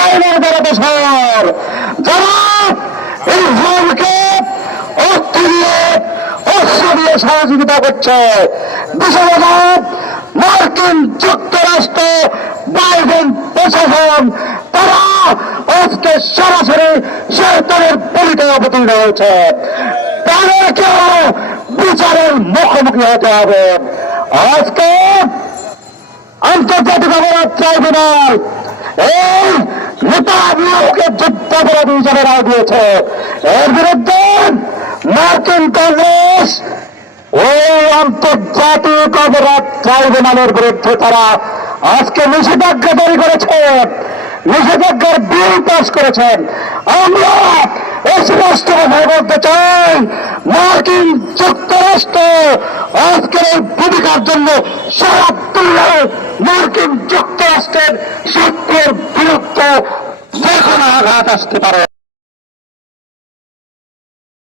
ইসরায়েলের বড় দেশর, যারা ইসরায়েলকে অর্থ দিয়ে অস্ত্র দিয়ে সহযোগিতা করছে, বিশেষত মার্কিন যুক্তরাষ্ট্র বাইডেন প্রশাসন, তারা আজকে সরাসরি শয়তানের পরিচয় অবতীর্ণ হয়েছে। তাদেরকেও বিচারের মুখোমুখি হতে হবে। আজকে আন্তর্জাতিক অপরাধ ট্রাইব্যুনাল এই নেতানিয়াহুকে যুদ্ধাপরাধী হিসাবে রায় দিয়েছে। এর বিরুদ্ধে মার্কিন কংগ্রেস ওই আন্তর্জাতিক অপরাধ ট্রাইব্যুনালের বিরুদ্ধে তারা আজকে নিষেধাজ্ঞা জারি করেছে, নিষেধাজ্ঞার বিল পাস করেছেন। আমরা স্পষ্ট কথা বলতে চাই, মার্কিন যুক্তরাষ্ট্র আজকের এই ভূমিকার জন্য সব তুললে মার্কিন যুক্তরাষ্ট্রের স্বার্থের বিরুদ্ধে যে কোনো আঘাত আসতে পারে।